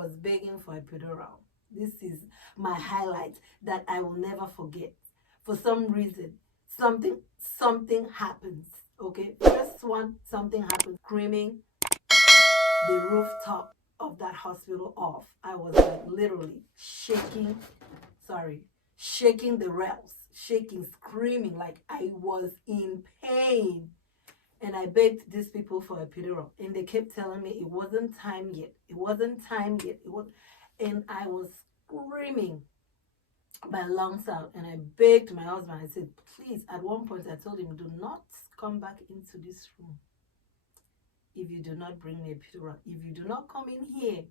was begging for epidural. This is my highlight that I will never forget. For some reason, something happens. Okay, first one, something happens. Screaming the rooftop of that hospital off. I was like literally shaking the rails, shaking, screaming like I was in pain. And I begged these people for epidural, and they kept telling me it wasn't time yet. It wasn't time yet. And I was screaming my lungs out, and I begged my husband. I said, please. At one point, I told him, do not come back into this room if you do not bring me epidural. If you do not come in here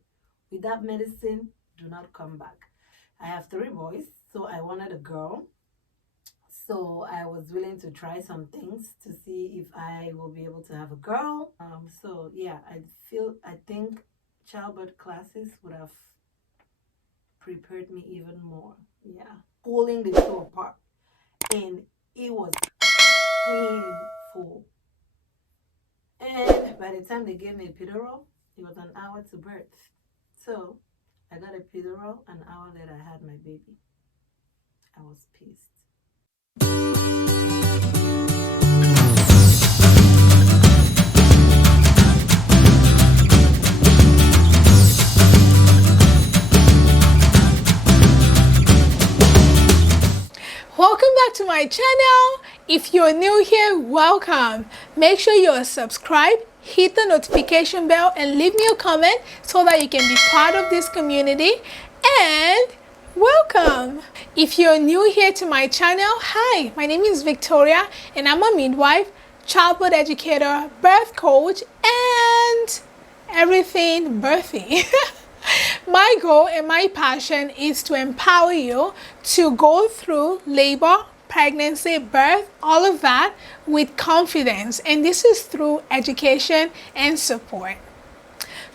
with that medicine, do not come back. I have 3 boys, so I wanted a girl. So I was willing to try some things to see if I will be able to have a girl. So yeah, I think childbirth classes would have prepared me even more. Yeah, pulling the 2 apart, and it was painful. And by the time they gave me epidural, it was an hour to birth. So I got epidural, an hour later I had my baby. I was pissed. Welcome back to my channel. If you're new here, welcome. Make sure you're subscribed, hit the notification bell, and leave me a comment so that you can be part of this community. And welcome. If you're new here to my channel, hi, my name is Victoria, and I'm a midwife, childbirth educator, birth coach, and everything birthing. My goal and my passion is to empower you to go through labor, pregnancy, birth, all of that with confidence. And this is through education and support.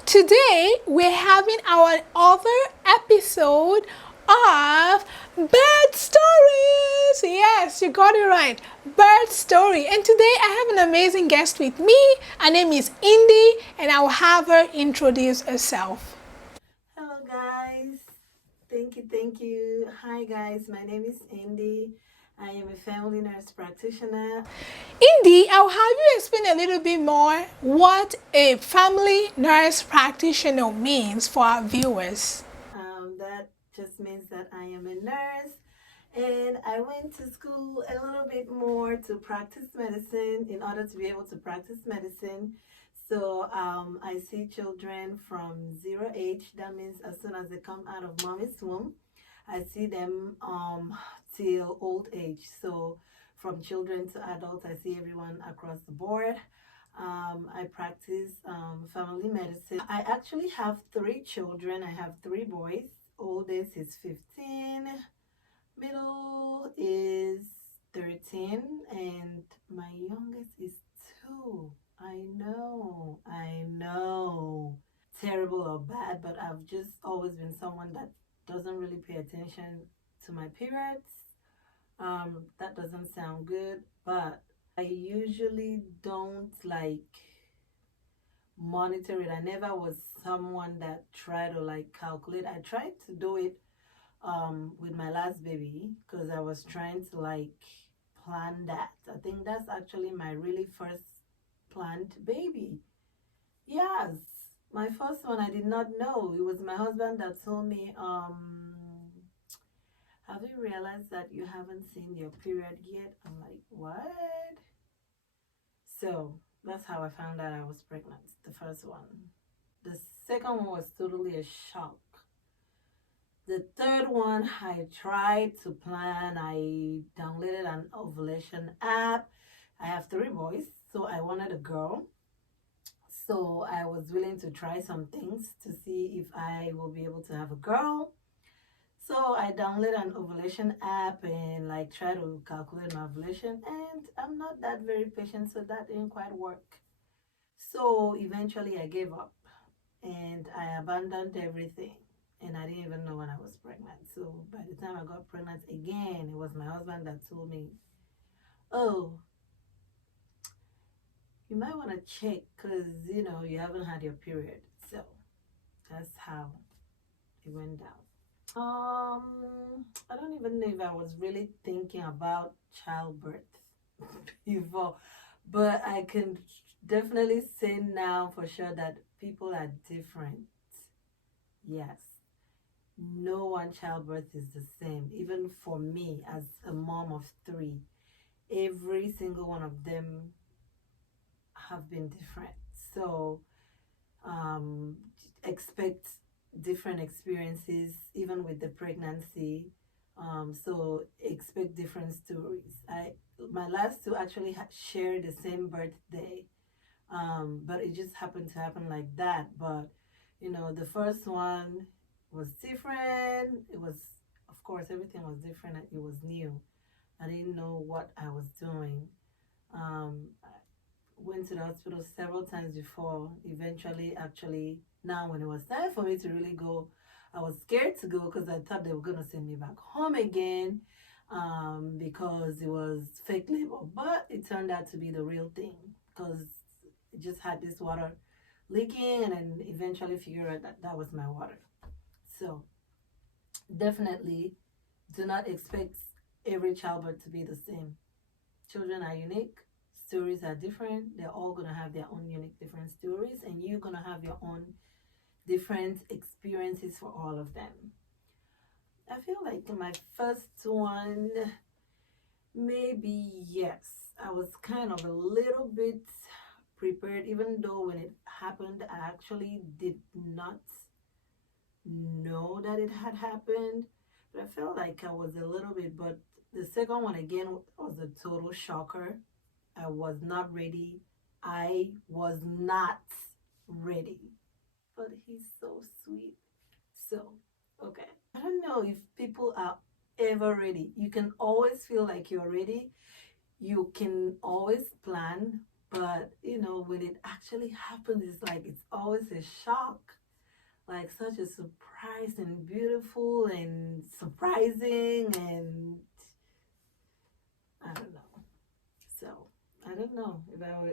Today, we're having our other episode of birth stories. Yes, you got it right. Birth story. And today I have an amazing guest with me. Her name is Indy, and I'll have her introduce herself. Hello guys, thank you. Hi guys, my name is Indy. I am a family nurse practitioner. Indy, I'll have you explain a little bit more what a family nurse practitioner means for our viewers. That just means that I am a nurse, and I went to school a little bit more to practice medicine in order to be able to practice medicine. So I see children from 0 age. That means as soon as they come out of mommy's womb, I see them till old age. So from children to adults, I see everyone across the board. I practice family medicine. I actually have 3 children. I have 3 boys. Oldest is 15, middle is 13, and my youngest is 2. I know. Terrible or bad, but I've just always been someone that doesn't really pay attention to my periods. That doesn't sound good, but I usually don't like monitor it. I never was someone that tried to like calculate. I tried to do it with my last baby because I was trying to like plan that. I think that's actually my really first planned baby. Yes, my first one I did not know. It was my husband that told me, have you realized that you haven't seen your period yet? I'm like, what? So that's how I found out I was pregnant, the first one. The second one was totally a shock. The third one, I tried to plan. I downloaded an ovulation app. I have 3 boys, so I wanted a girl. So I was willing to try some things to see if I will be able to have a girl. So I downloaded an ovulation app and like try to calculate my ovulation, and I'm not that very patient, so that didn't quite work. So eventually I gave up and I abandoned everything, and I didn't even know when I was pregnant. So by the time I got pregnant again, it was my husband that told me, oh, you might want to check because you haven't had your period. So that's how it went down. I don't even know if I was really thinking about childbirth before, but I can definitely say now for sure that people are different. Yes, no one childbirth is the same. Even for me, as a mom of three, every single one of them have been different. So, um, expect different experiences even with the pregnancy. So expect different stories. My last two actually share the same birthday, but it just happened to happen like that. But the first one was different. It was, of course, everything was different. It was new. I didn't know what I was doing. I went to the hospital several times before. Eventually, actually, now when it was time for me to really go, I was scared to go because I thought they were going to send me back home again, because it was fake labor. But it turned out to be the real thing because it just had this water leaking, and then eventually figured out that that was my water. So definitely do not expect every childbirth to be the same. Children are unique, stories are different. They're all going to have their own unique, different stories, and you're going to have your own different experiences for all of them. I feel like my first one, maybe yes, I was kind of a little bit prepared, even though when it happened, I actually did not know that it had happened, but I felt like I was a little bit. But the second one again was a total shocker. I was not ready. I was not ready. But he's so sweet. So, okay. I don't know if people are ever ready. You can always feel like you're ready. You can always plan, but when it actually happens, it's like it's always a shock. Like such a surprise and beautiful and surprising, and I don't know. So I don't know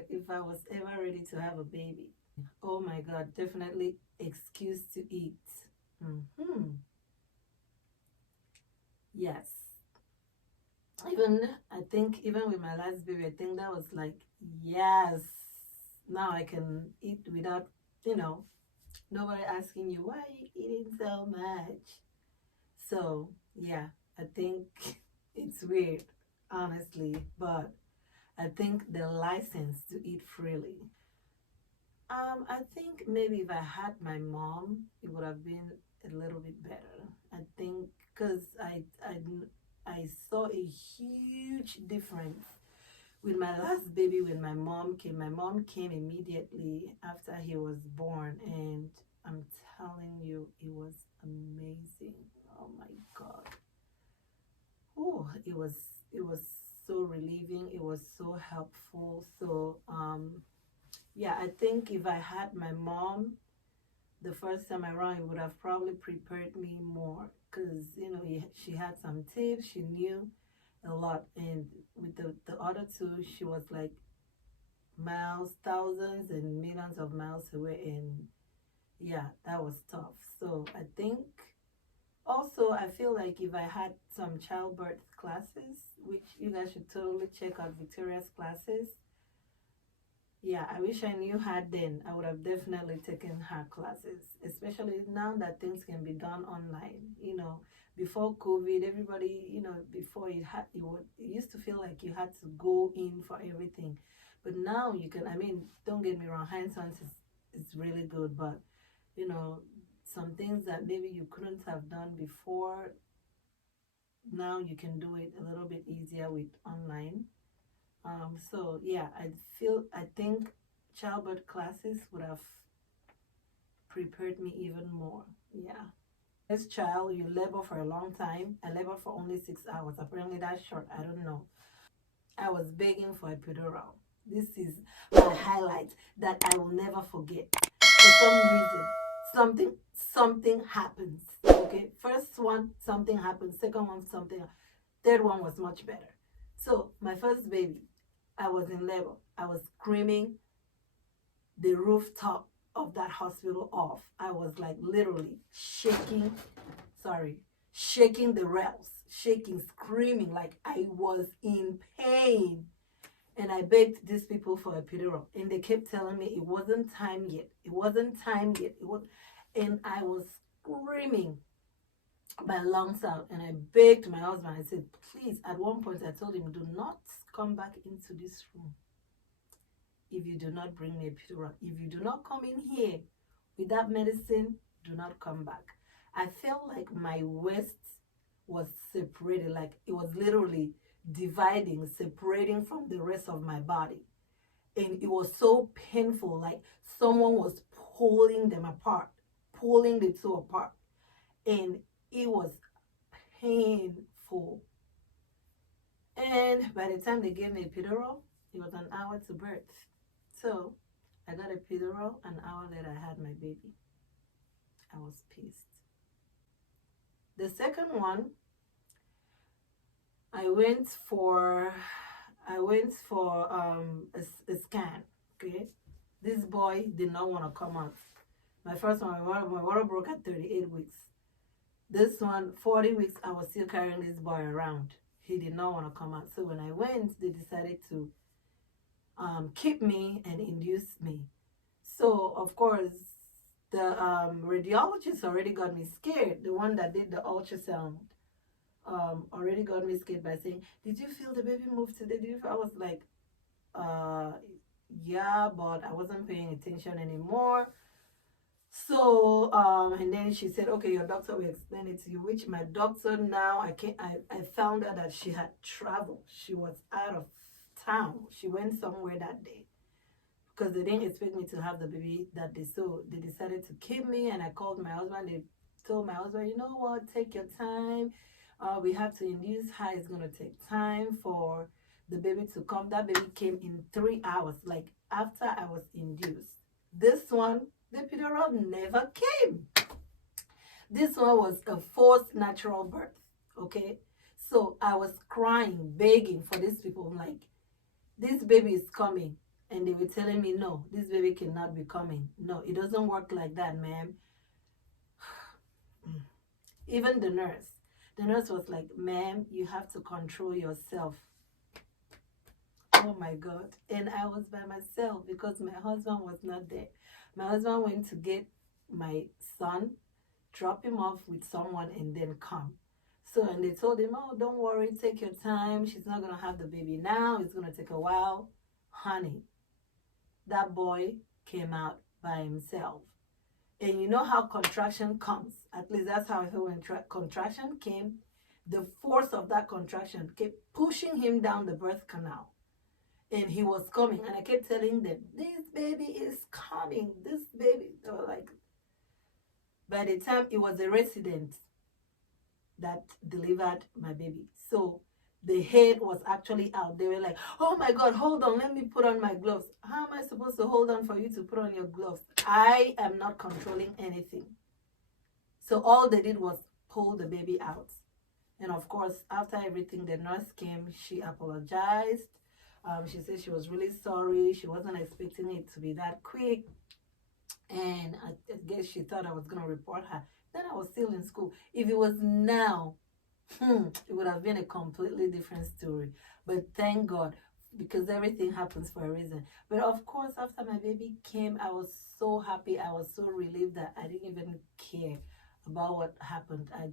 if I was ever ready to have a baby. Oh my God, definitely excuse to eat. Yes. I think even with my last baby, I think that was like, yes, now I can eat without, nobody asking you, why are you eating so much? So, yeah, I think it's weird, honestly, but I think the license to eat freely. I think maybe if I had my mom, it would have been a little bit better. I think because I saw a huge difference with my last baby when my mom came. My mom came immediately after he was born, and I'm telling you, it was amazing. Oh my God. Oh, it was so relieving. It was so helpful. So yeah, I think if I had my mom the first time around, it would have probably prepared me more because she had some tips. She knew a lot, and with the other two, she was like miles, thousands and millions of miles away, and yeah, that was tough. So I think also I feel like if I had some childbirth classes, which you guys should totally check out Victoria's classes. Yeah, I wish I knew her then. I would have definitely taken her classes, especially now that things can be done online. Before COVID, everybody, before it used to feel like you had to go in for everything. But now you can, I mean, don't get me wrong, hands-on is really good, but, you know, some things that maybe you couldn't have done before, now you can do it a little bit easier with online. So yeah, I think childbirth classes would have prepared me even more. Yeah. As child, you labor for a long time. I labor for only 6 hours. Apparently that's short. I don't know. I was begging for epidural. This is my highlight that I will never forget. For some reason, something happens. Okay, first one something happened. Second one something. Third one was much better. So my first baby, I was in labor. I was screaming the rooftop. of that hospital off, I was like literally shaking the rails, shaking, screaming like I was in pain. And I begged these people for epidural, and they kept telling me it wasn't time yet. It wasn't time yet. And I was screaming my lungs out, and I begged my husband. I said, please. At one point, I told him, do not come back into this room if you do not bring me epidural. If you do not come in here with that medicine, do not come back. I felt like my waist was separated, like it was literally dividing, separating from the rest of my body. And it was so painful, like someone was pulling them apart, pulling the two apart. And it was painful. And by the time they gave me epidural, it was an hour to birth. So I got epidural, an hour later I had my baby. I was pissed. The second one, I went for a scan. Okay, this boy did not want to come out. My first one, my water broke at 38 weeks. This one, 40 weeks, I was still carrying this boy around. He did not want to come out. So when I went, they decided to keep me and induce me. So of course, the radiologist already got me scared. The one that did the ultrasound already got me scared by saying, did you feel the baby move today? I was like, yeah, but I wasn't paying attention anymore. So and then she said, okay, your doctor will explain it to you, which my doctor now, I found out that she had traveled. She was out of town. She went somewhere that day because they didn't expect me to have the baby that day. So they decided to keep me, and I called my husband. They told my husband, you know what, take your time. We have to induce her. It's going to take time for the baby to come. That baby came in 3 hours, like after I was induced. This one, the epidural never came. This one was a forced natural birth, okay? So I was crying, begging for these people. I'm like, this baby is coming. And they were telling me, no, this baby cannot be coming. No, it doesn't work like that, ma'am. Even the nurse was like, ma'am, you have to control yourself. Oh my God. And I was by myself because my husband was not there. My husband went to get my son, drop him off with someone, and then come. So, and they told him, oh, don't worry, take your time. She's not going to have the baby now. It's going to take a while. Honey, that boy came out by himself. And you know how contraction comes. At least that's how I feel when contraction came. The force of that contraction kept pushing him down the birth canal. And he was coming. And I kept telling them, this baby is coming. This baby. They were like, by the time it was a resident that delivered my baby. So the head was actually out. They were like, oh my God, hold on. Let me put on my gloves. How am I supposed to hold on for you to put on your gloves? I am not controlling anything. So all they did was pull the baby out. And of course, after everything, the nurse came. She apologized. She said she was really sorry. She wasn't expecting it to be that quick. And I guess she thought I was going to report her. Then I was still in school. If it was now, it would have been a completely different story. But thank God, because everything happens for a reason. But of course, after my baby came, I was so happy. I was so relieved that I didn't even care about what happened. I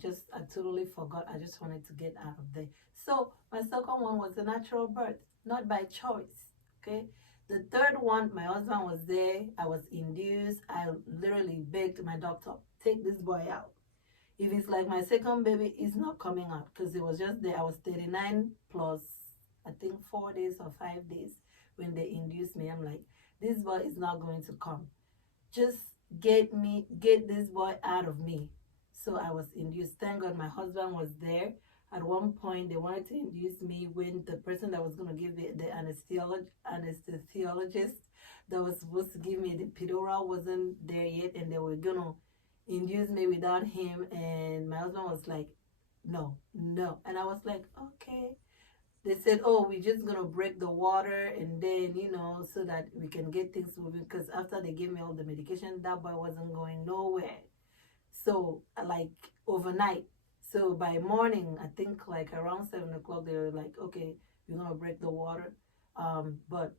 totally forgot. I just wanted to get out of there. So my second one was a natural birth, not by choice. Okay. The third one, my husband was there. I was induced. I literally begged my doctor, take this boy out. If it's like my second baby, it's not coming out because it was just there. I was 39 plus, I think 4 days or 5 days when they induced me. I'm like, this boy is not going to come. Just get this boy out of me. So I was induced. Thank God my husband was there. At one point, they wanted to induce me when the person that was going to give it, the anesthesiologist that was supposed to give me the epidural wasn't there yet, and they were going to induce me without him. And my husband was like, no. And I was like, okay. they said, oh, we're just going to break the water and then, you know, so that we can get things moving. Because after they gave me all the medication, that boy wasn't going nowhere. So, like, overnight. So, by morning, I think like around 7 o'clock, they were like, okay, we're going to break the water. But,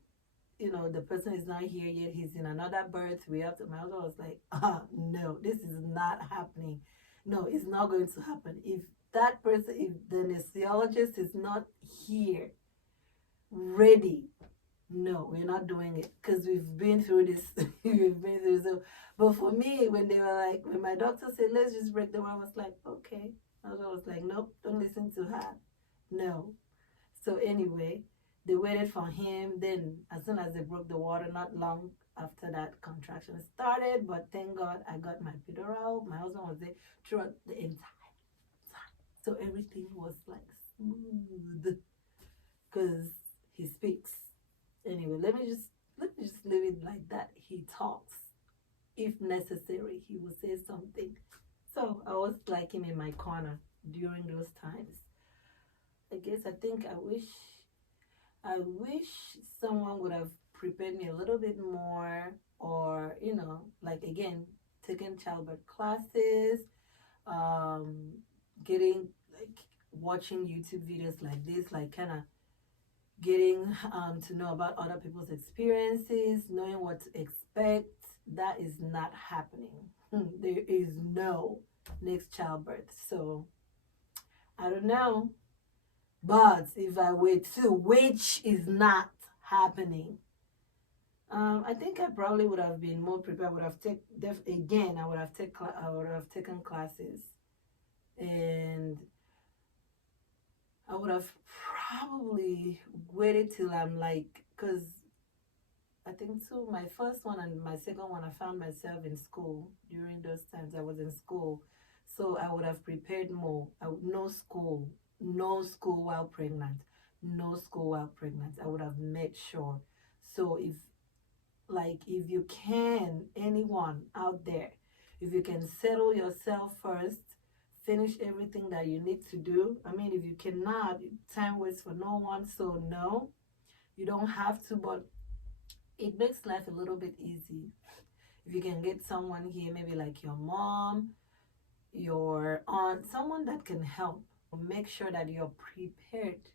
you know, the person is not here yet. He's in another birth. We have to, my husband was like, no, this is not happening. No, it's not going to happen. If that person, if the anesthesiologist is not here, ready, no, we're not doing it because we've been through this. We've been through so. But for me, when they were like, when my doctor said, let's just break the water, I was like, okay. I was like, nope, don't listen to her. No. So anyway, they waited for him. Then as soon as they broke the water, not long after that, contraction started. But thank God I got my epidural. My husband was there throughout the entire time. So everything was like smooth because he speaks. Anyway, let me just leave it like that. He talks. If necessary, he will say something. So I was like him in my corner during those times. I guess I wish someone would have prepared me a little bit more, or you know, like again, taking childbirth classes, um, getting like watching YouTube videos like this, like kind of getting to know about other people's experiences, knowing what to expect. That is not happening. There is no next childbirth. So I don't know. But if I were to, which is not happening, I think I probably would have been more prepared. I would have taken classes, and I would have probably waited till I'm like, because I think too, my first one and my second one, I found myself in school during those times. I was in school, so I would have prepared more. No school while pregnant, no school while pregnant. I would have made sure. So if you can, anyone out there, if you can settle yourself first, finish everything that you need to do. I mean, if you cannot, time waits for no one. So no, you don't have to, but it makes life a little bit easy. If you can get someone here, maybe like your mom, your aunt, someone that can help. Make sure that you're prepared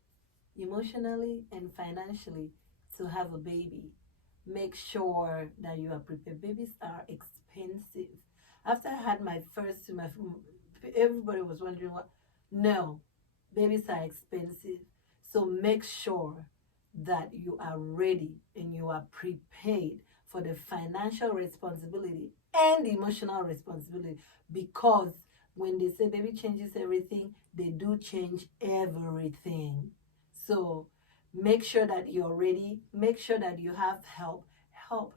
emotionally and financially to have a baby. Make sure that you are prepared. Babies are expensive. After I had my first, everybody was wondering what. No, babies are expensive. So make sure that you are ready and you are prepared for the financial responsibility and emotional responsibility, because when they say baby changes everything, they do change everything. So make sure that you're ready. Make sure that you have help. Help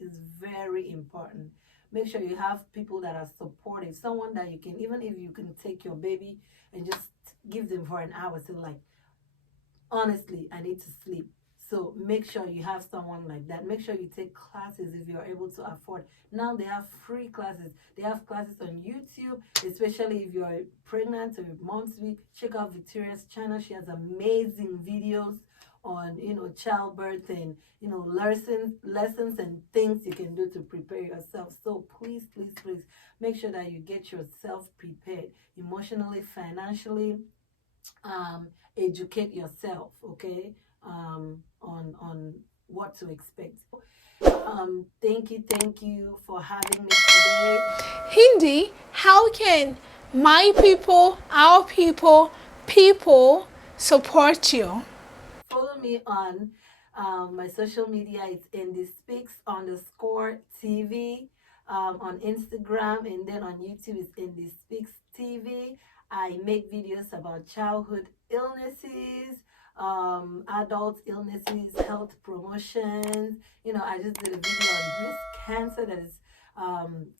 is very important. Make sure you have people that are supportive. Someone that you can, even if you can take your baby and just give them for an hour. So like, honestly, I need to sleep. So make sure you have someone like that. Make sure you take classes if you're able to afford. Now they have free classes. They have classes on YouTube, especially if you're pregnant or months-to-be. Check out Victoria's channel. She has amazing videos on, you know, childbirth and, you know, lessons and things you can do to prepare yourself. So please, make sure that you get yourself prepared emotionally, financially. Educate yourself, okay, on what to expect. Thank you for having me today. Hindi, how can my people, our people support you? Follow me on my social media. It's InTheSpeaks_TV, on Instagram, and then on YouTube it's InTheSpeaks TV. I make videos about childhood illnesses, adult illnesses, health promotions. You know, I just did a video on breast cancer that is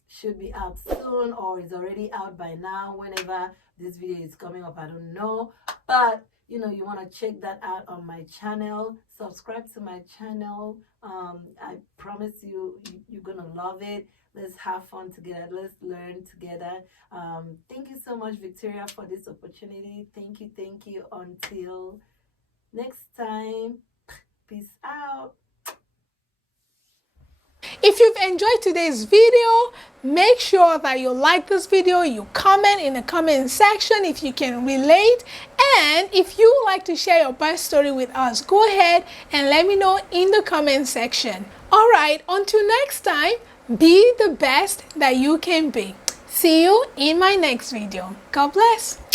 should be out soon, or is already out by now. Whenever this video is coming up, I don't know, but you know, you want to check that out on my channel. Subscribe to my channel. I promise you're gonna love it. Let's have fun together. Let's learn together. Thank you so much, Victoria, for this opportunity. Thank you. Until next time. Peace out. If you've enjoyed today's video, make sure that you like this video, you comment in the comment section if you can relate, and if you would like to share your birth story with us, go ahead and let me know in the comment section. Alright, until next time, be the best that you can be. See you in my next video. God bless.